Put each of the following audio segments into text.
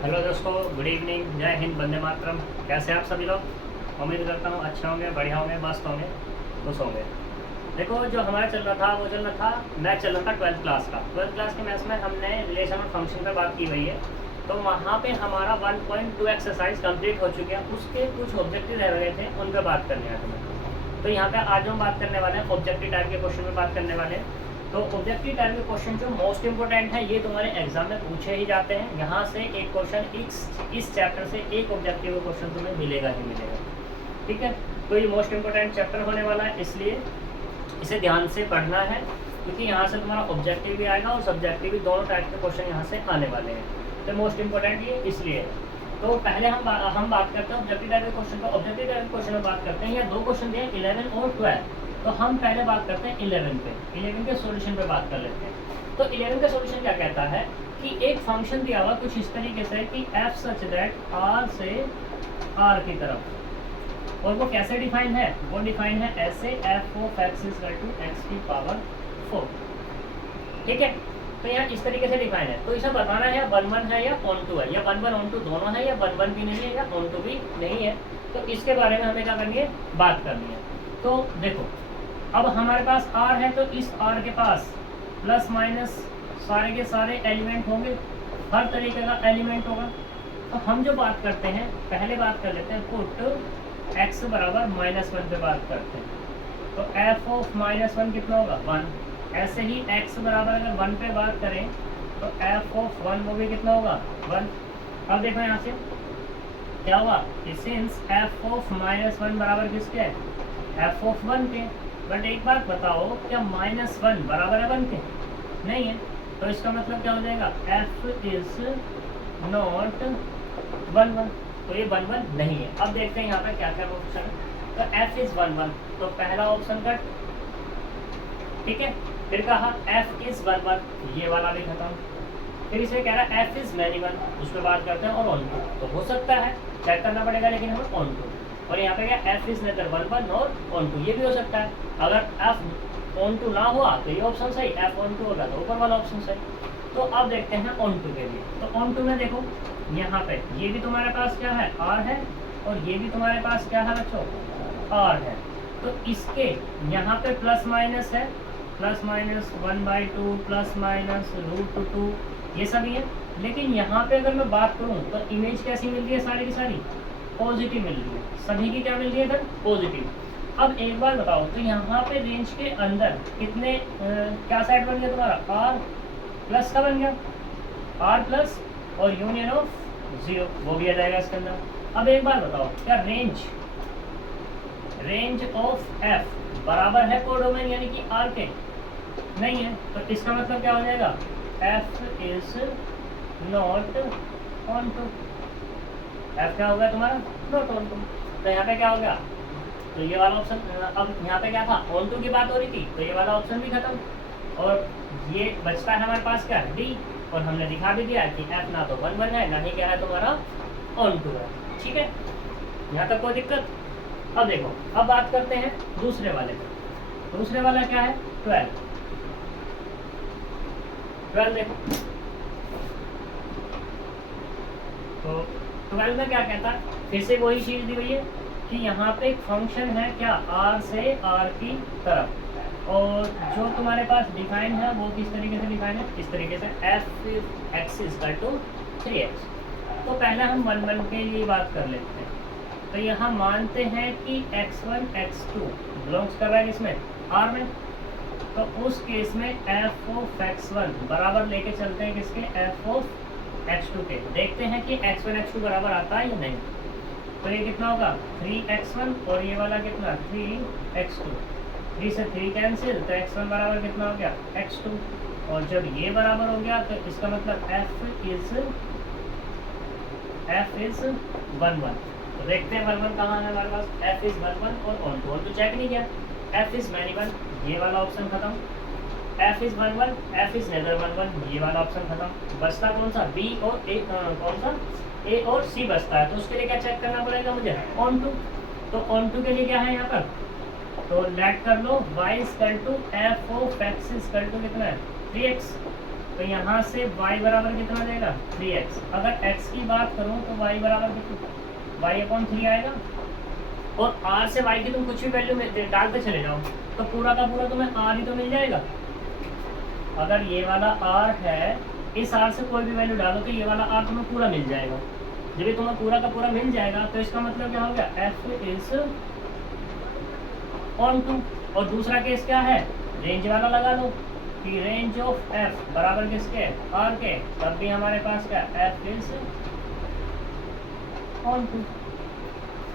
Hello दोस्तों, good evening, जय हिंद, वंदे मातरम। कैसे हैं आप सभी लोग? उम्मीद करता हूँ अच्छे होंगे, बढ़िया होंगे, मस्त होंगे, खुश होंगे। देखो, जो हमारा चल रहा था वो चल रहा था, मैथ चल रहा था 12th क्लास का। 12th क्लास के मैथ्स में हमने रिलेशन और फंक्शन पर बात की हुई है। तो वहाँ पे हमारा 1.2 एक्सरसाइज कंप्लीट हो चुकी है। उसके कुछ ऑब्जेक्टिव रह गए थे, उन पर बात करने हैं हमें। तो यहाँ पे आज हम बात करने वाले हैं ऑब्जेक्टिव टाइप के क्वेश्चन पर बात करने वाले हैं। तो ऑब्जेक्टिव टाइप के क्वेश्चन जो मोस्ट इंपॉर्टेंट है, ये तुम्हारे एग्जाम में पूछे ही जाते हैं। यहाँ से एक क्वेश्चन इस चैप्टर से एक ऑब्जेक्टिव क्वेश्चन तुम्हें मिलेगा ही मिलेगा। ठीक है, तो ये मोस्ट इंपॉर्टेंट चैप्टर होने वाला है, इसलिए इसे ध्यान से पढ़ना है, क्योंकि यहाँ से तुम्हारा ऑब्जेक्टिव भी आएगा और सब्जेक्टिव भी, दोनों टाइप के क्वेश्चन यहाँ से आने वाले हैं। तो मोस्ट इंपॉर्टेंट ये इसलिए है। तो पहले हम बात करते हैं ऑब्जेक्टिव टाइप के क्वेश्चन का। ऑब्जेक्टिव टाइप के क्वेश्चन में बात करते हैं, या दो क्वेश्चन दिए 11 और 12। तो हम पहले बात करते हैं 11 पे, 11 के सॉल्यूशन पे बात कर लेते हैं। तो 11 का सॉल्यूशन क्या कहता है कि एक फंक्शन दिया हुआ कुछ इस तरीके से कि f सच दैट r से r की तरफ, और वो कैसे डिफाइन है? वो डिफाइन है ऐसे, f of x is equal to x की पावर 4। ठीक है, तो यहाँ इस तरीके से डिफाइन है। तो इसे बताना है 1 है या ऑन टू है, या 1 ऑन टू दोनों है, या 1 भी नहीं है या ऑन टू भी नहीं है। तो इसके बारे में हमें क्या करनी है, बात करनी है। तो देखो, अब हमारे पास r है, तो इस r के पास प्लस माइनस सारे के सारे एलिमेंट होंगे, हर तरीके का एलिमेंट होगा। तो हम जो बात करते हैं, पहले बात कर लेते हैं पुट x बराबर -1 पे बात करते हैं। तो f ऑफ -1 कितना होगा? 1। ऐसे ही x बराबर अगर 1 पे बात करें तो f ऑफ 1 वो भी कितना होगा? 1। अब देखो यहाँ से क्या हुआ, सिंस f ऑफ -1 बराबर किसके है? f ऑफ 1 के। बट एक बात बताओ, क्या -1 बराबर है 1 के? नहीं है। तो इसका मतलब क्या हो जाएगा? f इज नॉट 1 तो ये 1 नहीं है। अब देखते हैं यहाँ पे क्या क्या ऑप्शन है। तो f इज 1 तो पहला ऑप्शन कट। ठीक है, फिर कहा f इज 1 ये वाला भी खत्म। फिर इसे कह रहा है f इज मैनी 1, उस पर बात करते हैं, और ऑन टू। तो हो सकता है, चेक करना पड़ेगा, लेकिन हमें ऑन टू। और यहाँ पे क्या, f इज नेदर 1 और ऑन टू, ये भी हो सकता है। अगर f ऑन टू ना हुआ तो ये ऑप्शन सही, f ऑन टू होगा तो ऊपर वाला ऑप्शन सही। तो अब देखते हैं ऑन टू के लिए। तो ऑन टू में देखो, यहाँ पे ये भी तुम्हारे पास क्या है, r है, और ये भी तुम्हारे पास क्या है बच्चों, r है। तो इसके यहाँ पे प्लस माइनस है, प्लस माइनस 1/2 प्लस माइनस √2 ये सभी है। लेकिन यहाँ पे अगर मैं बात करूँ तो इमेज कैसी मिल रही है, सारी की सारी पॉजिटिव मिल रही है। सभी की क्या मिल रही है इधर? पॉजिटिव। अब एक बार बताओ, तो यहाँ पे रेंज के अंदर कितने क्या सेट बन गया तुम्हारा? r प्लस का बन गया, r प्लस और यूनियन ऑफ 0 वो भी आ जाएगा इसके अंदर। अब एक बार बताओ, क्या रेंज ऑफ f बराबर है कोडोमेन यानी कि r के? नहीं है। तो इसका मतलब क्या हो जाएगा? f is not onto. f क्या हो गया तुम्हारा? Not onto. तो यहाँ पे क्या हो गया? तो ये वाला ऑप्शन, अब यहाँ पे क्या था, ऑन टू की बात हो रही थी, तो ये वाला ऑप्शन भी खत्म। और ये बचता है हमारे पास क्या, डी। और हमने दिखा भी दिया कि f ना तो 1 है, ना ही क्या है तुम्हारा ऑन टू है। ठीक है, यहाँ तक कोई दिक्कत? अब देखो, अब बात करते हैं दूसरे वाले पे। दूसरे वाला क्या है? 12 देखो। तो 12 में क्या कहता है? फिर से वही चीज दी हुई है कि यहाँ पे एक फंक्शन है क्या, r से r की तरफ, और जो तुम्हारे पास डिफाइन है वो किस तरीके से डिफाइन है? इस तरीके से f x is equal to 3x। तो पहले हम 1 के लिए बात कर लेते हैं। तो यहाँ मानते हैं कि x1 x2 बिलोंग्स कर रहा है किसमें? r में। तो उस केस में f ऑफ x1 बराबर लेके चलते हैं किसके? f ऑफ x2 के। देखते हैं कि x1 x2 बराबर आता है या नहीं। तो ये कितना होगा? 3x1 और ये वाला कितना? 3x2। 3 से 3 कैंसिल, तो x1 बराबर कितना हो गया? x2। और जब ये बराबर हो गया तो इसका मतलब f इज 1 तो देखते हैं 1 कहाँ है हमारे पास? f इज 1 और ऑन टू चेक नहीं किया। f इज मैनी 1 ये वाला ऑप्शन खत्म। f is 1 f is nether 1 ये वाला ऑप्शन खत्म। बचता कौन सा? b और a, कौन सा? a और c बचता है। तो उसके लिए क्या चेक करना पड़ेगा मुझे? Onto. तो ऑन टू के लिए क्या है यहाँ पर? तो लेट कर लो y equal to f of x equal to कितना है? 3x। तो यहाँ से y बराबर कितना देगा 3x। अगर x की बात करूँ तो y बराबर कितना y/3 आएगा। और r से y की तुम कुछ भी वैल्यू डालते चले जाओ तो पूरा का पूरा तुम्हें r ही तो मिल जाएगा। अगर ये वाला r है, इस r से कोई भी वैल्यू डालो तो ये वाला r तुम्हें पूरा मिल जाएगा। जब ये तुम्हें पूरा का पूरा मिल जाएगा तो इसका मतलब क्या हो गया, f इज ऑन टू। और दूसरा केस क्या है, रेंज वाला लगा लो कि रेंज ऑफ f बराबर किसके, r के, तब भी हमारे पास क्या f इज ऑन टू।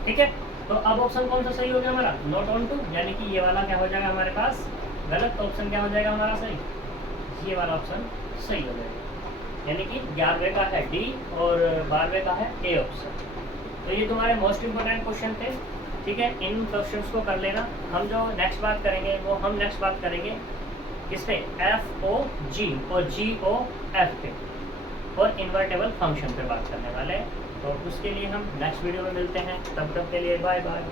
ठीक है, तो अब ऑप्शन कौन सा सही हो गया हमारा, नॉट ऑन टू, यानी कि ये वाला क्या हो जाएगा हमारे पास गलत। ऑप्शन क्या हो जाएगा हमारा सही, ये वाला ऑप्शन सही हो जाएगा। यानी कि 11वें का है डी और 12वें का है ए ऑप्शन। तो ये तुम्हारे मोस्ट इम्पोर्टेंट क्वेश्चन थे। ठीक है, इन क्वेश्चंस को कर लेना। हम जो नेक्स्ट बात करेंगे वो हम नेक्स्ट बात करेंगे किस पे, एफ ओ जी और जी ओ एफ पे, और इन्वर्टेबल फंक्शन पे बात करने वाले हैं। तो उसके लिए हम नेक्स्ट वीडियो में मिलते हैं, तब तक के लिए बाय बाय।